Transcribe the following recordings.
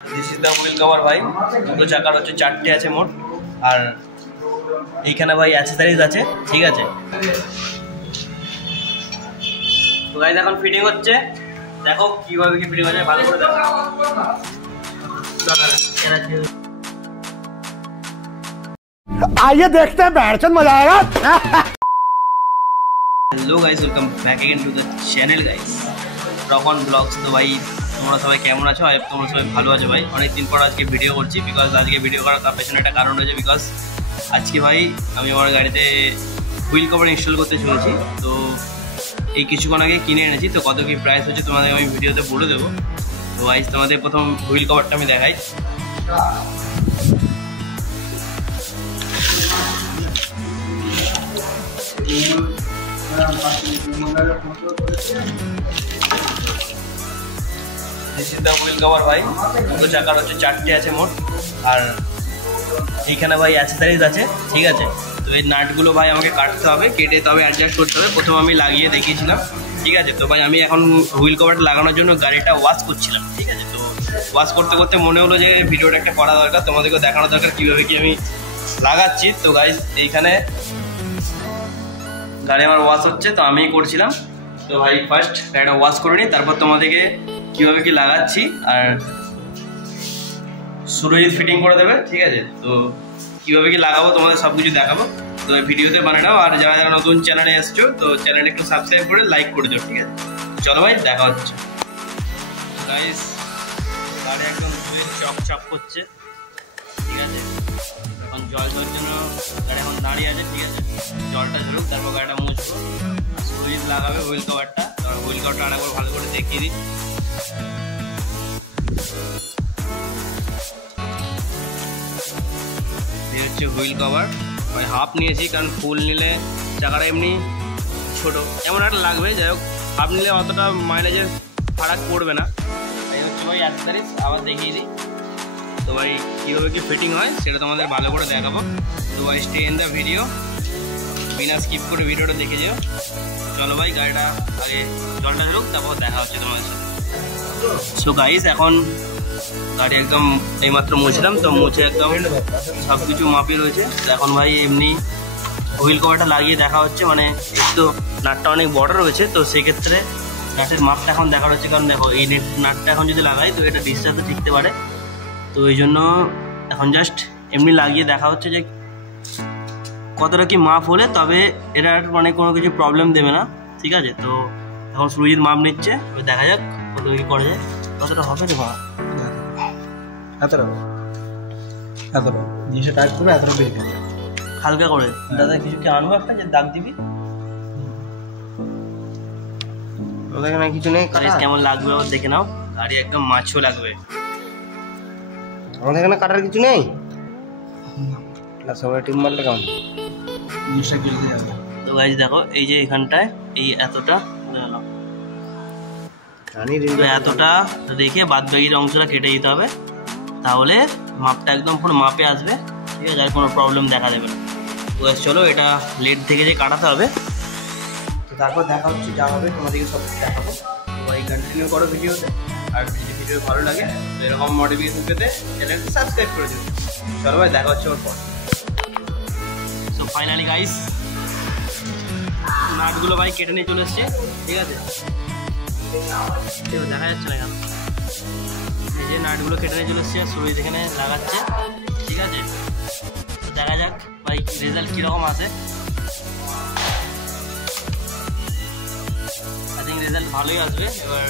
This is the wheel cover ভাই। দুটো চাকার হচ্ছে চারটে আছে মোট, আর এইখানে ভাই অ্যাক্সেসরিজ আছে, ঠিক আছে। তো গাইস এখন ফিটিং হচ্ছে, দেখো কিভাবে কি ফিটিং হচ্ছে ভালো করে দেখো। आइए देखते हैं बैठचंद मजा आएगा। Hello guys, welcome back again to the channel guys rock on blogs. तो भाई তোমরা সবাই কেমন আছো? তোমরা সবাই ভালো আছো ভাই। অনেক দিন পর আজকে ভিডিও করছি, বিকজ আজকে ভিডিও করার তার পেছনে একটা কারণ রয়েছে। বিকজ আজকে ভাই আমি আমার গাড়িতে হুইল কভার ইনস্টল করতে চলেছি। তো এই কিছুক্ষণ আগে কিনে এনেছি, তো কত কি প্রাইস হচ্ছে তোমাদের আমি ভিডিওতে বলে দেবো। তো গাইস তোমাদের প্রথম হুইল কভারটা আমি দেখাই। This is the wheel cover ভাই। দুটো চাকার হচ্ছে চারটে আছে মোট, আর এইখানে ভাই অ্যাক্সেসরিজ আছে, ঠিক আছে। তো এই নাটগুলো ভাই আমাকে কাটতে হবে, কেটে তবে অ্যাডজাস্ট করতে হবে। প্রথম আমি লাগিয়ে দেখিয়েছিলাম, ঠিক আছে। তো ভাই আমি এখন হুইল কভারটা লাগানোর জন্য গাড়িটা ওয়াশ করছিলাম, ঠিক আছে। তো ওয়াশ করতে করতে মনে হলো যে ভিডিওটা একটা করা দরকার, তোমাদেরকে দেখানো দরকার কীভাবে কি আমি লাগাচ্ছি। তো গাইস এইখানে গাড়ি আমার ওয়াশ হচ্ছে, তো আমিই করছিলাম। তো ভাই ফার্স্ট গাড়িটা ওয়াশ করে নিই, তারপর তোমাদেরকে কীভাবে কি লাগাচ্ছি আর সুরজিৎ ফিটিং করে দেবে, ঠিক আছে। তো কীভাবে কি লাগাবো তোমাদের সব কিছু দেখাবো, তো ভিডিওতে বানিয়ে নাও। আর যারা যারা নতুন চ্যানেলে এসছো, তো চ্যানেলটা একটু সাবস্ক্রাইব করে লাইক করে দিও, ঠিক আছে। চলো ভাই দেখা হচ্ছে। গাইস গাড়ি একদম ধুয়ে চকচক করছে, ঠিক আছে। এখন জল দেওয়ার জন্য গাড়ি এখন দাঁড়িয়ে আছে, ঠিক আছে। জলটা ঝরুক, তারপর গাড়িটা মুছবো। সুইচ লাগাবে হুইল কভারটা, তারপর হুইল কভারটা আরেকবার ভালো করে দেখিয়ে দিই। এই হচ্ছে হুইল কভার, মানে হাফ নিয়েছি, কারণ ফুল নিলে চাকাটা এমনি ছোটো এমন একটা লাগবে। যাই হোক, হাফ নিলে অতটা মাইলেজের ফারাক পড়বে না। এই হচ্ছে ভাই অ্যাক্সেসরিজ, আবার দেখিয়ে দিই। তো ভাই কীভাবে কি ফিটিং হয় সেটা তোমাদের ভালো করে দেখাবো। তো ভাই stay in the video, Veena skip করে ভিডিওটা দেখে যেও। চলো ভাই গাড়িটা আগে জলটা ধরুক, তারপর দেখা হচ্ছে তোমাদের সাথে। সো গাইস এখন গাড়ি একদম এইমাত্র মুছলাম, তো মুছে একদম সব কিছু মাপি রয়েছে। তো এখন ভাই এমনি হুইল কভারটা লাগিয়ে দেখা হচ্ছে, মানে তো নাটটা অনেক বড় রয়েছে, তো সেক্ষেত্রে নাটের মাপটা এখন দেখা হচ্ছে। কারণ দেখো এই নাটটা এখন যদি লাগাই তো এটা ডিস্টেন্সে টিকতে পারে, তো এই জন্য এখন জাস্ট এমনি লাগিয়ে দেখা হচ্ছে যে কতটা কি মাপ হলে তবে এটা মানে কোনো কিছু প্রবলেম দেবে না, ঠিক আছে। তো এখন সুরজিৎ মাপ নিচ্ছে, দেখা যাক কতটা কি করা যায়। কতটা হবে রে বাবা? এতটা জিনিসটা টাইট করে এতটা বের করে হালকা করে। দাদা কিছু কি আনবো একটা যে দাগ দিবি? ওদের এখানে কিছু নেই, কেমন লাগবে আবার দেখে নাও। গাড়ি একদম মাছও লাগবে। আমাদের এখানে কাটার কিছু নেই না, সবাই টিম মারলে কেমন জিনিসটা গিলতে যাবে। তো গাইস দেখো এই যে এখানটায় এই এতটা এতটা রেখে বাদ বাকির অংশটা কেটে দিতে হবে, তাহলে মাপটা একদম পুরো মাপে আসবে, ঠিক আছে। আর কোনো প্রবলেম দেখা দেবে না। তো গাইস চলো এটা লেট থেকে যে কাটাতে হবে, তো তারপর দেখা হচ্ছে যা হবে তোমাদেরকে সব দেখাবো। তো ভাই কন্টিনিউ করো ভিডিওতে, আর যদি ভিডিও ভালো লাগে তো এরকম মোটিভেশন পেতে চ্যানেলটি সাবস্ক্রাইব করে দিও। চলো ভাই দেখা হচ্ছে ওর পর। সো ফাইনালি গাইস নাটগুলো ভাই কেটে নিয়ে চলে এসছে, ঠিক আছে। দেখা যাচ্ছে না কেন, এই যে নাটগুলো কেটে নিয়ে চলে এসছে আর সুরজিৎ এখানে লাগাচ্ছে, ঠিক আছে। তো দেখা যাক ভাই রেজাল্ট কীরকম আসে। আই থিঙ্ক রেজাল্ট ভালোই আসবে। এবার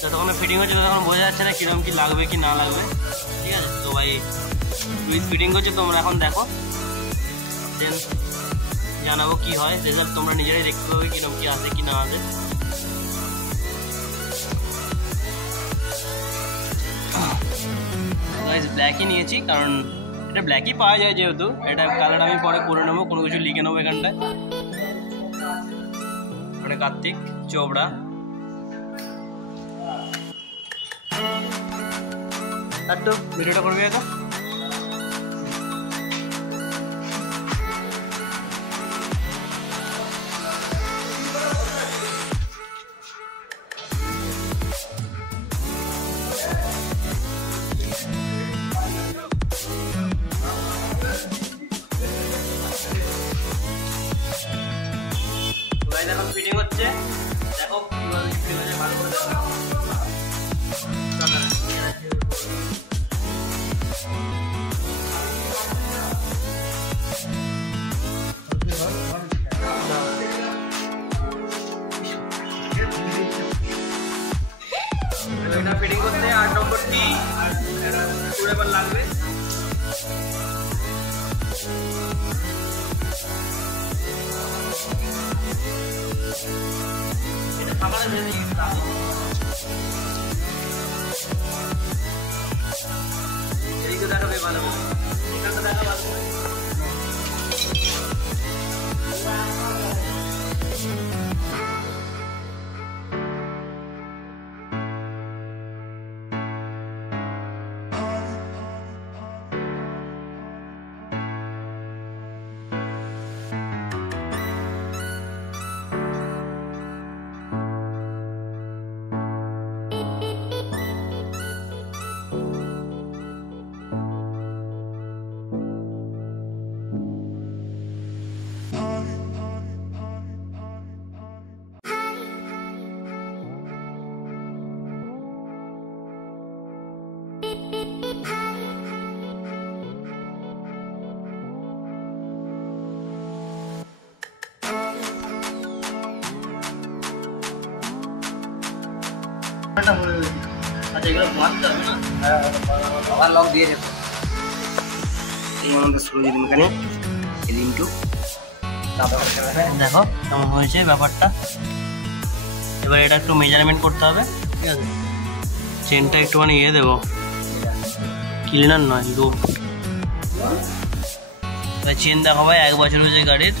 যতক্ষণ ফিটিং হচ্ছে ততক্ষণ বোঝা যাচ্ছে না কীরকম কী লাগবে কি না লাগবে, ঠিক আছে। তো ভাই সুইচ ফিটিং করছে, তোমরা এখন দেখো, দেন জানাবো কি হয় রেজাল্ট। তোমরা নিজেরাই দেখতে পাবে কীরকম কী আসে কি না আসে। গাইস ব্ল্যাকই নিয়েছি, কারণ এটা ব্ল্যাকই পাওয়া যায়, যেহেতু এটা কালার আমি পরে করে নেবো, কোনো কিছু লিখে নেবো এখানটায়। মানে কার্তিক চোপড়া। আর তো ভিডিওটা করবি এখন। হচ্ছে, দেখো কিভাবে ভালো করে দেখো। এটা ফিটিং করতে 8 নম্বর টি স্ক্রুড্রাইভার লাগবে। এটা ফাঁকা দিয়ে দিই দাও। এইটা দেখাবে ভালো করে, এটা দেখা ভালো করে। আচ্ছা এগুলো বাঁধতে হবে না? আবার লক দিয়ে দেবো। এই আমাদের সুরজিৎ মেকানিক লিন্টু, দেখো কেমন হয়েছে ব্যাপারটা। এবার এটা একটু মেজারমেন্ট করতে হবে, ঠিক আছে? চেনটা একটুখানি ইয়ে দেবো, ক্লিনার নয় লুব। চেন দেখো ভাই 1 বছর হয়েছে গাড়ির।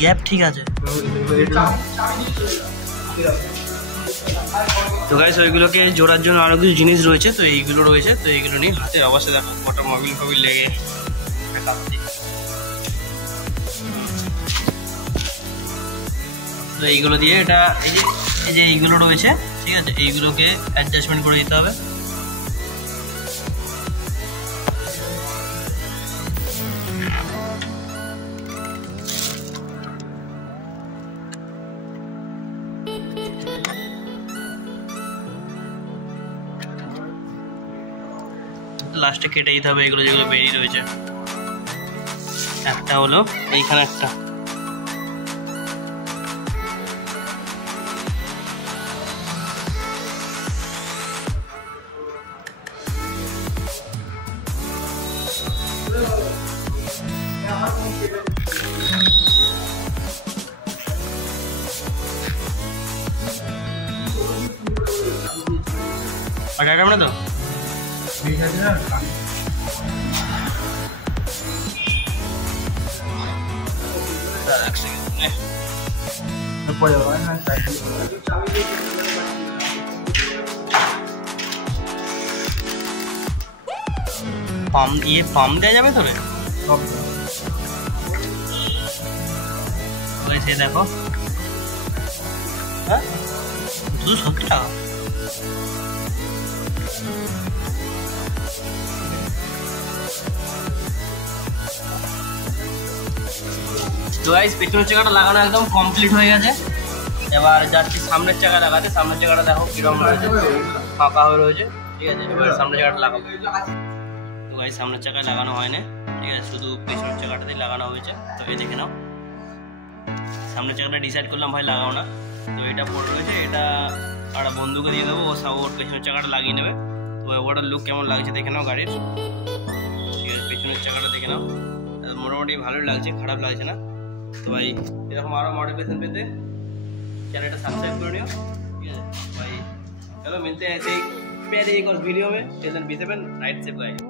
গ্যাপ ঠিক আছে তো গাইস। ওইগুলোকে জোড়ার জন্য আরো কিছু জিনিস রয়েছে, তো এইগুলো রয়েছে, তো এইগুলো নিয়ে হাতে অবশ্যই দেখো কটা মোবিল ফবিল লেগে। তো এইগুলো দিয়ে এটা এই যে এইগুলো রয়েছে, ঠিক আছে? এইগুলোকে অ্যাডজাস্টমেন্ট করে দিতে হবে। লাস্টে কেটে দিতে হবে এগুলো যেগুলো বেরিয়ে রয়েছে। একটা হলো এইখানে একটা, আর ডাটা না তো পাম্প দেওয়া যাবে তো রে? সে দেখো, হ্যাঁ 270 টাকা। তো গাইস পেছনের চাকাটা লাগানো একদম কমপ্লিট হয়ে গেছে। এবার যাচ্ছি সামনের চাকা লাগাতে। সামনের চাকাটা দেখো কিরকম রয়েছে, ফাঁকা হয়ে রয়েছে, ঠিক আছে? এবার সামনের চাকাটা লাগাবো। তো গাইস সামনের চাকায় লাগানো হয় না, ঠিক আছে? শুধু পেছনের চাকাটাতেই লাগানো হয়েছে। তো এই দেখে নাও, সামনের চাকাটা ডিসাইড করলাম ভাই লাগাও না, তো এটা পড়ে রয়েছে। এটা একটা বন্ধুকে দিয়ে দেবো, ও ওর পেছনের চাকাটা লাগিয়ে নেবে। তো ওটার লুক কেমন লাগছে দেখে নাও গাড়ির, ঠিক আছে? পেছনের চাকাটা দেখে নাও, মোটামুটি ভালোই লাগছে, খারাপ লাগছে না। तो भाई এরকম আরো মোটিভেশন পেতে চ্যানেলটা সাবস্ক্রাইब করে নিও, ঠিক আছে भाई? चलो मिलते हैं ऐसे ही प्यारे एक और वीडियो में। Till then be safe and right safe guys.